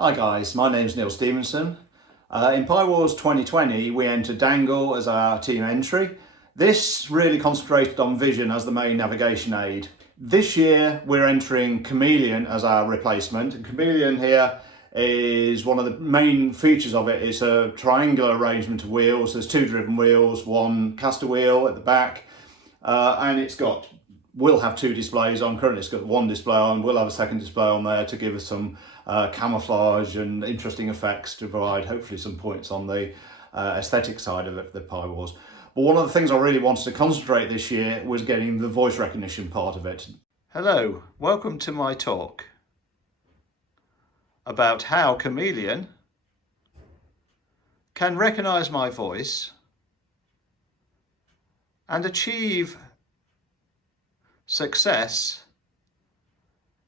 Hi guys, my name's Neil Stevenson. In Pi Wars 2020 we entered Dangle as our team entry. This really concentrated on vision as the main navigation aid. This year we're entering Chameleon as our replacement. And Chameleon here is one of the main features of it. It's a triangular arrangement of wheels. There's two driven wheels, one caster wheel at the back, and will have two displays on. Currently it's got one display on. We'll have a second display on there to give us some camouflage and interesting effects to provide hopefully some points on the aesthetic side of the Pi Wars. But one of the things I really wanted to concentrate this year was getting the voice recognition part of it. Hello, welcome to my talk about how Chameleon can recognise my voice and achieve success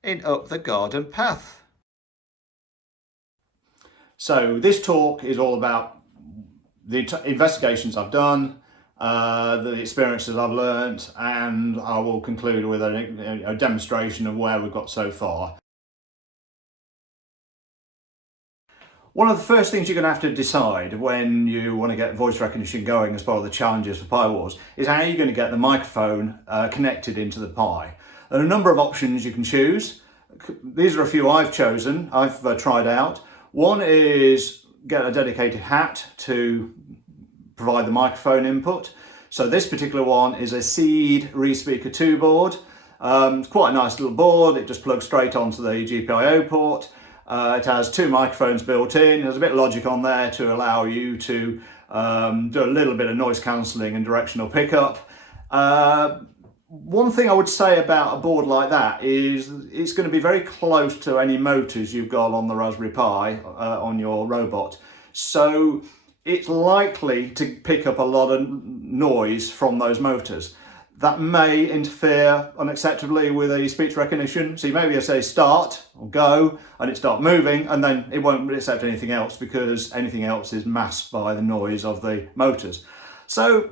in Up the Garden Path. So this talk is all about the investigations I've done, the experiences I've learnt, and I will conclude with a demonstration of where we've got so far. One of the first things you're going to have to decide when you want to get voice recognition going as part of the challenges for Pi Wars is how you're going to get the microphone connected into the Pi. There are a number of options you can choose. These are a few I've chosen, I've tried out. One is get a dedicated hat to provide the microphone input. So this particular one is a Seed Respeaker 2 board. It's quite a nice little board. It just plugs straight onto the GPIO port. It has two microphones built in. There's a bit of logic on there to allow you to do a little bit of noise cancelling and directional pickup. One thing I would say about a board like that is it's going to be very close to any motors you've got on the Raspberry Pi on your robot. So it's likely to pick up a lot of noise from those motors. That may interfere unacceptably with a speech recognition. So you maybe say start or go and it start moving, and then it won't accept anything else because anything else is masked by the noise of the motors. So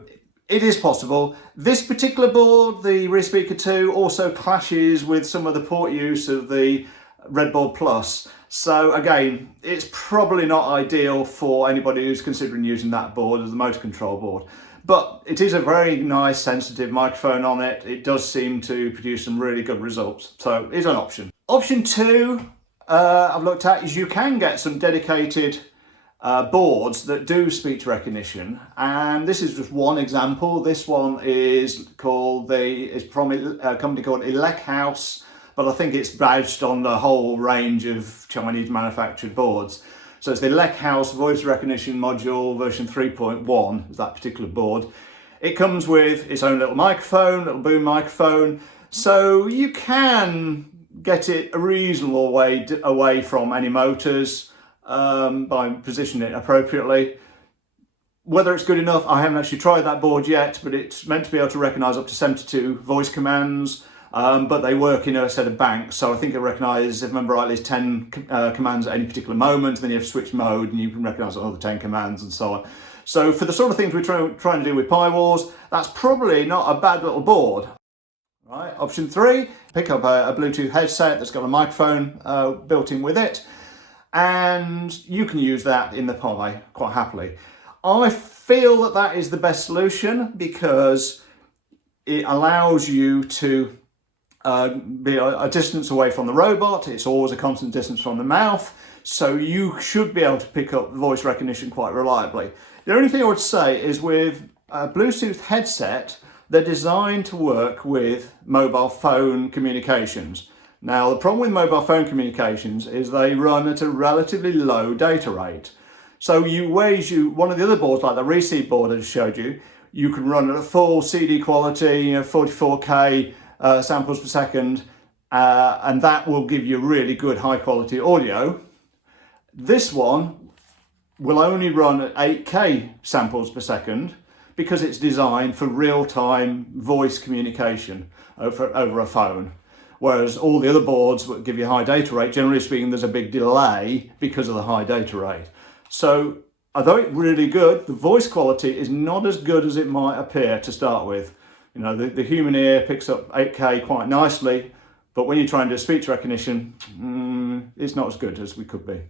it is possible. This particular board, the Respeaker 2, also clashes with some of the port use of the Redboard Plus. So again, it's probably not ideal for anybody who's considering using that board as the motor control board. But it is a very nice sensitive microphone on it. It does seem to produce some really good results. So it's an option. Option 2 I've looked at is you can get some dedicated boards that do speech recognition, and this is just one example. This one is from a company called Elec House, but I think it's badged on the whole range of Chinese manufactured boards. So it's the Elec House voice recognition module version 3.1 is that particular board. It comes with its own little microphone, little boom microphone, so you can get it a reasonable way away from any motors by positioning it appropriately. Whether it's good enough, I haven't actually tried that board yet, but it's meant to be able to recognise up to 72 voice commands, but they work in a set of banks. So I think it recognises, if I remember rightly, 10 commands at any particular moment, then you have to switch mode and you can recognise another 10 commands and so on. So for the sort of things we're trying to do with Pi Wars, that's probably not a bad little board. Right, option 3, pick up a Bluetooth headset that's got a microphone built in with it, and you can use that in the Pi quite happily. I feel that that is the best solution because it allows you to be a distance away from the robot. It's always a constant distance from the mouth, so you should be able to pick up voice recognition quite reliably. The only thing I would say is with a Bluetooth headset, they're designed to work with mobile phone communications. Now, the problem with mobile phone communications is they run at a relatively low data rate. So one of the other boards, like the Reseed board I just showed you, you can run at a full CD quality, 44K samples per second, and that will give you really good high quality audio. This one will only run at 8K samples per second because it's designed for real-time voice communication over a phone. Whereas all the other boards will give you a high data rate. Generally speaking, there's a big delay because of the high data rate. So although it's really good, the voice quality is not as good as it might appear to start with. You know, the human ear picks up 8K quite nicely, but when you try and do speech recognition, it's not as good as we could be.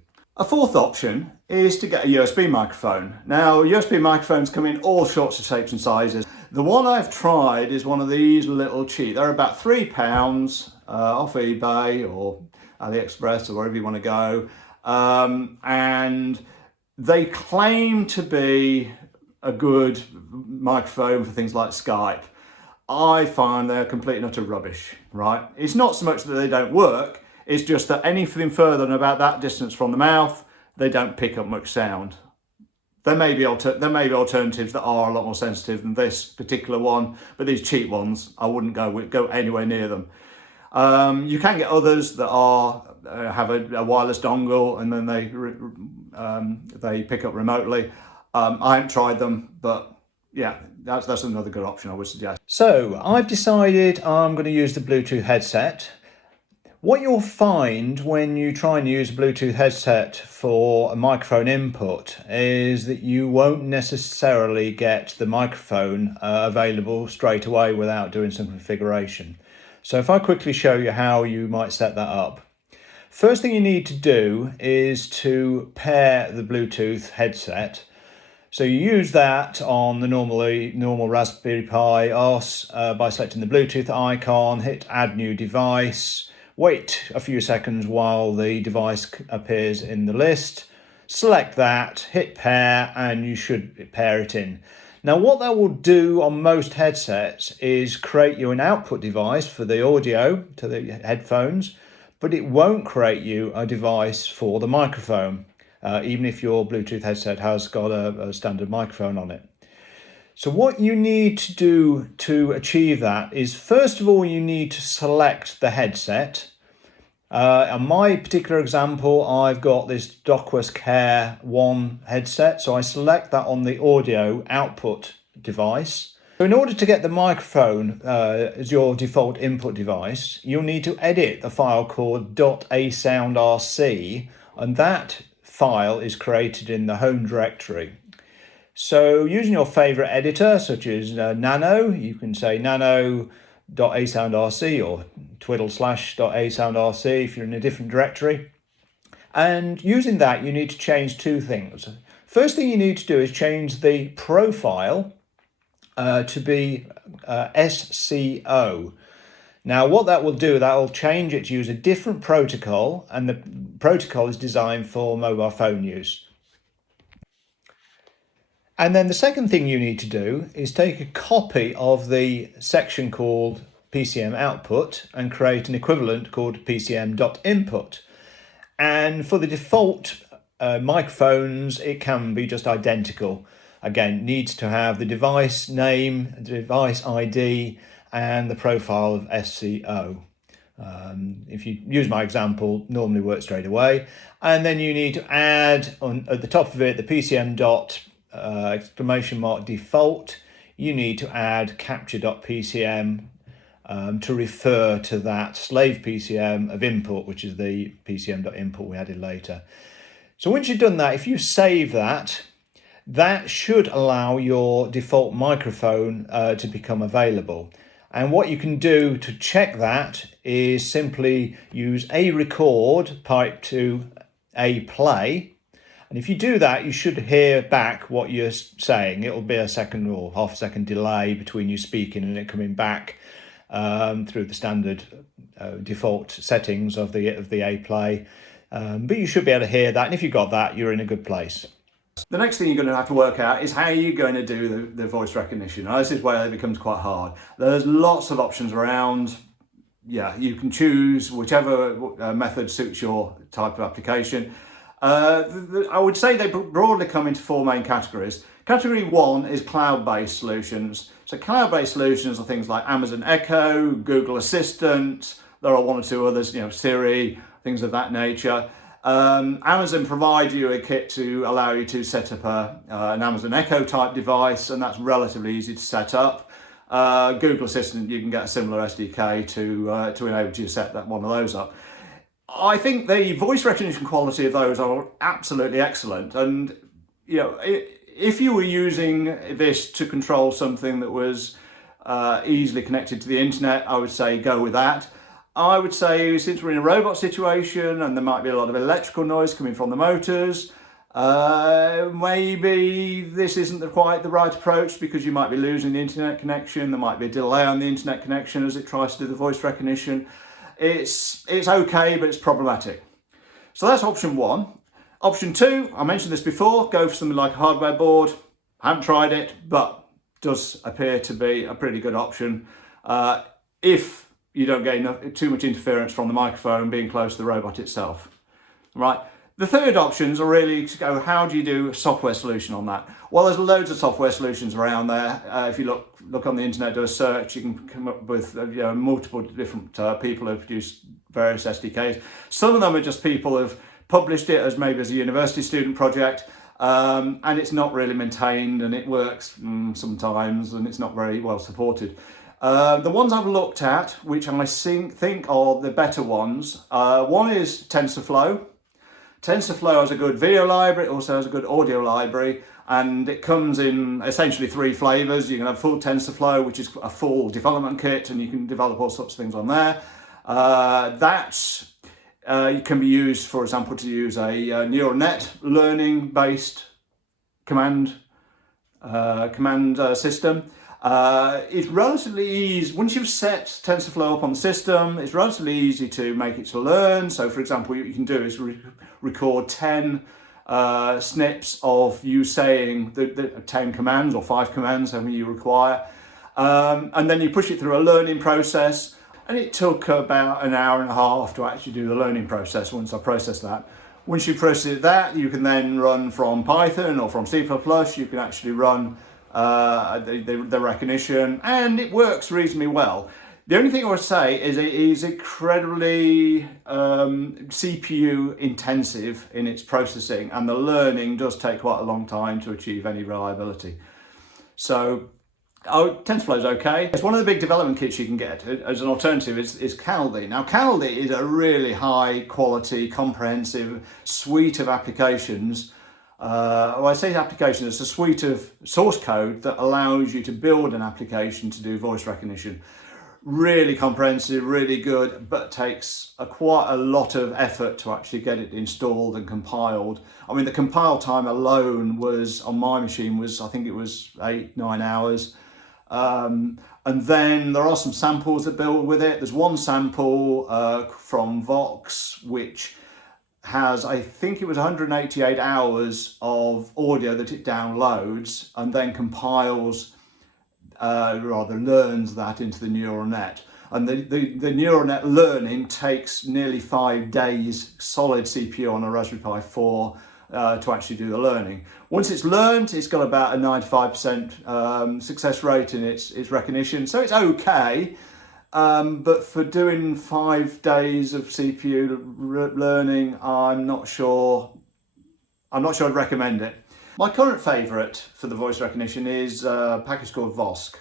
A fourth option is to get a USB microphone. Now, USB microphones come in all sorts of shapes and sizes. The one I've tried is one of these little cheap. They're about £3 off eBay or AliExpress or wherever you want to go. And they claim to be a good microphone for things like Skype. I find they're complete and utter rubbish, right? It's not so much that they don't work, it's just that anything further than about that distance from the mouth, they don't pick up much sound. There may be alternatives that are a lot more sensitive than this particular one, but these cheap ones, I wouldn't go anywhere near them. You can get others that have a wireless dongle and then they pick up remotely. I haven't tried them, but yeah, that's another good option I would suggest. So I've decided I'm going to use the Bluetooth headset. What you'll find when you try and use a Bluetooth headset for a microphone input is that you won't necessarily get the microphone available straight away without doing some configuration. So if I quickly show you how you might set that up. First thing you need to do is to pair the Bluetooth headset. So you use that on the normal Raspberry Pi OS by selecting the Bluetooth icon, hit add new device, wait a few seconds while the device appears in the list, select that, hit pair, and you should pair it in. Now what that will do on most headsets is create you an output device for the audio to the headphones, but it won't create you a device for the microphone, even if your Bluetooth headset has got a standard microphone on it. So what you need to do to achieve that is, first of all, you need to select the headset. On my particular example, I've got this VOSK Care 1 headset, so I select that on the audio output device. So in order to get the microphone as your default input device, you'll need to edit the file called .asoundrc, and that file is created in the home directory. So using your favorite editor, such as Nano, you can say nano.asoundrc or twiddle/.asoundrc if you're in a different directory. And using that, you need to change two things. First thing you need to do is change the profile to be SCO. Now what that will do, that will change it to use a different protocol, and the protocol is designed for mobile phone use. And then the second thing you need to do is take a copy of the section called PCM output and create an equivalent called PCM.input. And for the default microphones, it can be just identical. Again, needs to have the device name, the device ID, and the profile of SCO. If you use my example, normally works straight away. And then you need to add at the top of it the PCM !default. You need to add capture.pcm to refer to that slave PCM of input, which is the PCM.input we added later. So once you've done that, if you save that, that should allow your default microphone to become available. And what you can do to check that is simply use a record pipe to a play. And if you do that, you should hear back what you're saying. It'll be a second or half a second delay between you speaking and it coming back through the standard default settings of the A play. But you should be able to hear that. And if you've got that, you're in a good place. The next thing you're going to have to work out is how you're going to do the voice recognition. Now, this is where it becomes quite hard. There's lots of options around. Yeah, you can choose whichever method suits your type of application. I would say they broadly come into four main categories. Category one is cloud-based solutions. So cloud-based solutions are things like Amazon Echo, Google Assistant. There are one or two others, Siri, things of that nature. Amazon provides you a kit to allow you to set up an Amazon Echo type device, and that's relatively easy to set up. Google Assistant, you can get a similar SDK to enable you to set one of those up. I think the voice recognition quality of those are absolutely excellent, and if you were using this to control something that was easily connected to the internet, I would say go with that. I would say, since we're in a robot situation and there might be a lot of electrical noise coming from the motors, maybe this isn't quite the right approach, because you might be losing the internet connection. There might be a delay on the internet connection as it tries to do the voice recognition. It's okay, but it's problematic. So that's option one. Option two, I mentioned this before, go for something like a hardware board. I haven't tried it, but does appear to be a pretty good option if you don't get too much interference from the microphone being close to the robot itself. Right. The third options are really to go, how do you do a software solution on that? Well, there's loads of software solutions around there. If you look on the internet, do a search, you can come up with multiple different people who have produced various SDKs. Some of them are just people who have published it as maybe as a university student project, and it's not really maintained, and it works sometimes, and it's not very well supported. The ones I've looked at, which I think are the better ones, one is TensorFlow. TensorFlow has a good video library, it also has a good audio library, and it comes in essentially 3 flavors. You can have full TensorFlow, which is a full development kit, and you can develop all sorts of things on there. It can be used, for example, to use a neural net learning based command system. It's relatively easy. Once you've set TensorFlow up on the system, it's relatively easy to make it to learn. So for example, what you can do is record 10 snips of you saying the 10 commands or 5 commands, however you require. And then you push it through a learning process. And it took about an hour and a half to actually do the learning process once I processed that. Once you process that, you can then run from Python or from C++. You can actually run the recognition, and it works reasonably well. The only thing I would say is it is incredibly CPU intensive in its processing, and the learning does take quite a long time to achieve any reliability. So TensorFlow is okay. It's one of the big development kits you can get as an alternative is Caldi. Now Caldi is a really high quality, comprehensive suite of applications. Well, I say application, it's a suite of source code that allows you to build an application to do voice recognition. Really comprehensive, really good, but takes quite a lot of effort to actually get it installed and compiled. I mean, the compile time alone was, on my machine, I think it was 8-9 hours. And then there are some samples that build with it. There's one sample from VOSK, which has, I think it was 188 hours of audio that it downloads and then compiles, learns that into the neural net. And the neural net learning takes nearly 5 days solid CPU on a Raspberry Pi 4 to actually do the learning. Once it's learned, it's got about a 95% success rate in its recognition, so it's okay. But for doing 5 days of CPU learning, I'm not sure I'd recommend it. My current favourite for the voice recognition is a package called VOSK.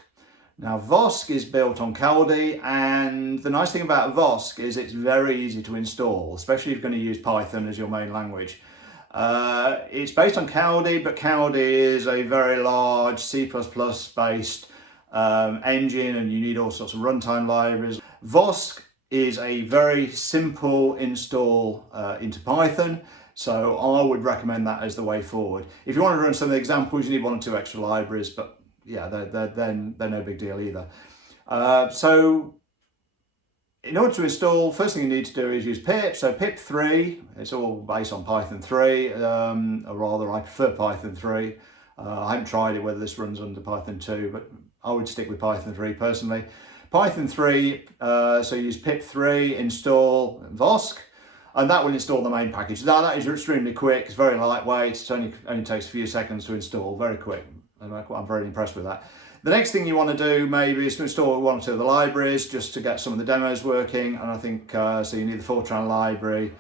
Now VOSK is built on Caldi, and the nice thing about VOSK is it's very easy to install, especially if you're going to use Python as your main language. It's based on Caldi, but Caldi is a very large C++ based engine, and you need all sorts of runtime libraries. VOSK is a very simple install into Python, so I would recommend that as the way forward. If you want to run some of the examples, you need 1 or 2 extra libraries, but yeah, they're no big deal either. So in order to install, first thing you need to do is use pip. So pip 3, it's all based on Python 3, or rather I prefer Python 3. I haven't tried it whether this runs under Python 2, but I would stick with Python 3 personally. Python 3, so use pip 3, install VOSK, and that will install the main package. Now that is extremely quick, it's very lightweight, it only takes a few seconds to install, very quick. I'm very impressed with that. The next thing you want to do maybe is to install 1 or 2 of the libraries just to get some of the demos working, and I think so you need the Fortran library,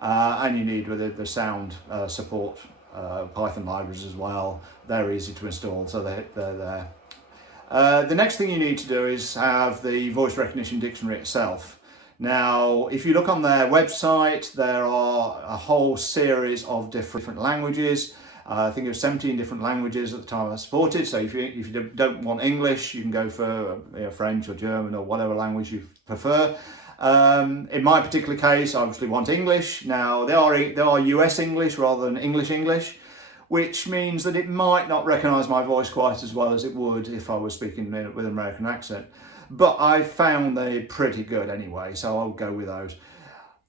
and you need the sound support Python libraries as well. They're easy to install, so they're there. The next thing you need to do is have the voice recognition dictionary itself. Now, if you look on their website, there are a whole series of different languages. I think it was 17 different languages at the time I supported. So if you don't want English, you can go for French or German or whatever language you prefer. In my particular case, I obviously want English. Now, they are US English rather than English, which means that it might not recognise my voice quite as well as it would if I was speaking with an American accent. But I found they're pretty good anyway, so I'll go with those.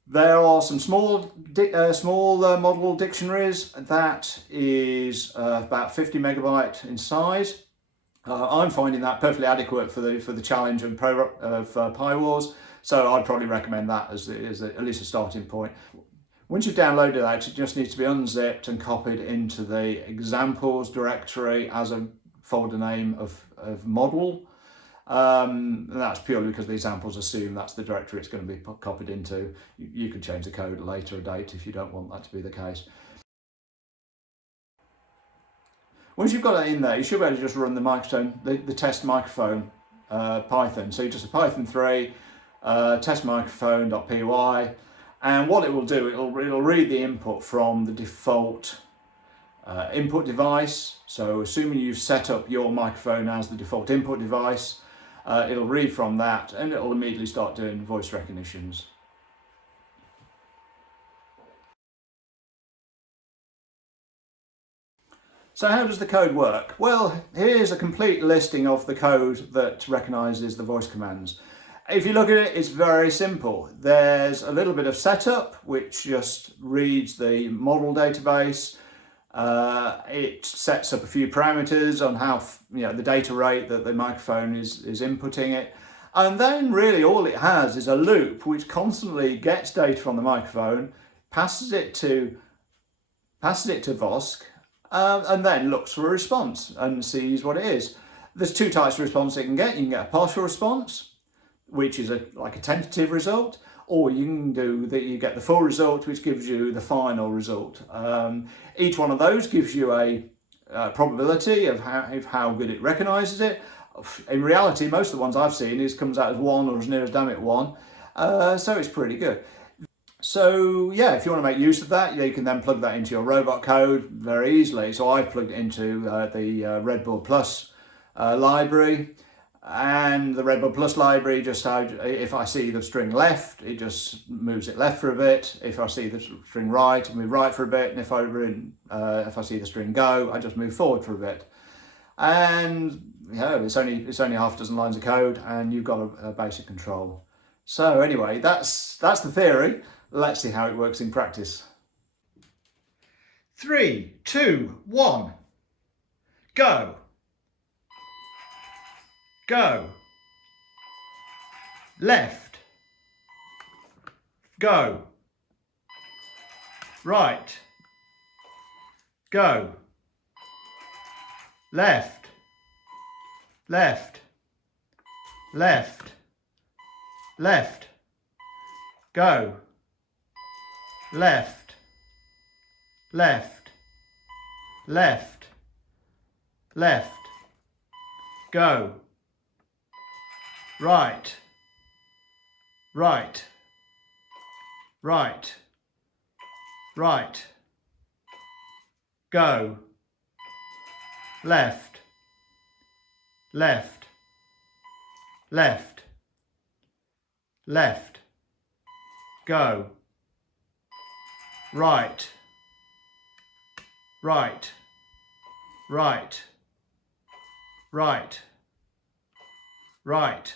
There are some small model dictionaries. That is about 50 megabyte in size. I'm finding that perfectly adequate for the challenge of Pi Wars, so I'd probably recommend that as at least a starting point. Once you've downloaded that, it just needs to be unzipped and copied into the examples directory as a folder name of model. And that's purely because the examples assume that's the directory it's going to be copied into. You can change the code at a later date if you don't want that to be the case. Once you've got that in there, you should be able to just run the test microphone Python. So you just a Python 3 test microphone.py, and what it will do, it'll read the input from the default input device. So assuming you've set up your microphone as the default input device, it'll read from that and it'll immediately start doing voice recognitions. So how does the code work? Well, here's a complete listing of the code that recognises the voice commands. If you look at it, it's very simple. There's a little bit of setup, which just reads the model database. It sets up a few parameters on how, the data rate that the microphone is inputting it. And then really all it has is a loop which constantly gets data from the microphone, passes it to VOSK, and then looks for a response and sees what it is. There's two types of response it can get. You can get a partial response, which is like a tentative result, or you get the full result, which gives you the final result. Each one of those gives you a probability of how good it recognises it. In reality, most of the ones I've seen comes out as 1 or as near as damn it 1, so it's pretty good. So yeah, if you want to make use of that, you can then plug that into your robot code very easily. So I've plugged it into the Red Bull Plus library, and the Red Bull Plus library just if I see the string left, it just moves it left for a bit. If I see the string right, I move right for a bit, and if I see the string go, I just move forward for a bit. And it's only half a dozen lines of code, and you've got a basic control. So anyway, that's the theory. Let's see how it works in practice. 3, 2, 1, go. Go. Left. Go. Right. Go. Left. Left. Left. Left. Go. Left. Left. Left. Left. Go. Right. Right. Right. Right. Go. Left. Left. Left. Left. Go. Right. Right. Right. Right. Right.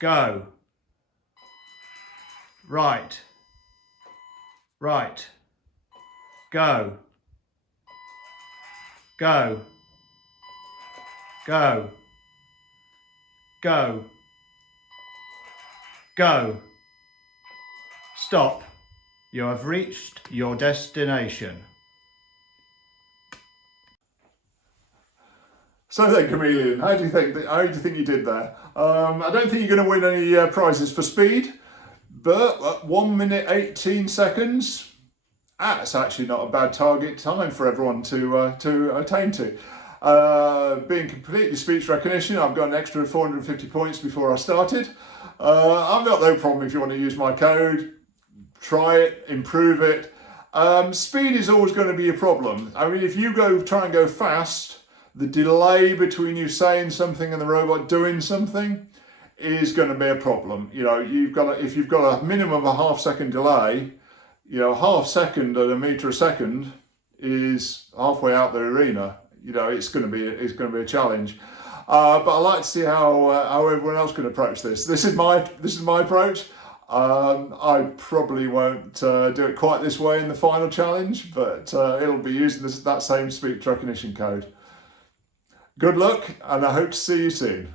Go. Right. Right. Go. Go. Go. Go. Go. Stop. You have reached your destination. So then, Chameleon, how do you think you did there? I don't think you're going to win any prizes for speed, but at 1 minute 18 seconds, that's actually not a bad target time for everyone to attain to. Being completely speech recognition, I've got an extra 450 points before I started. I've got no problem if you want to use my code. Try it, improve it. Speed is always going to be a problem. I mean, if you try and go fast, the delay between you saying something and the robot doing something is going to be a problem. You know, if you've got a minimum of a half-second delay, you know, half second at a metre a second is halfway out the arena. You know, it's going to be a challenge. But I like to see how everyone else can approach this. This is my approach. I probably won't do it quite this way in the final challenge, but it'll be using that same speed recognition code. Good luck, and I hope to see you soon.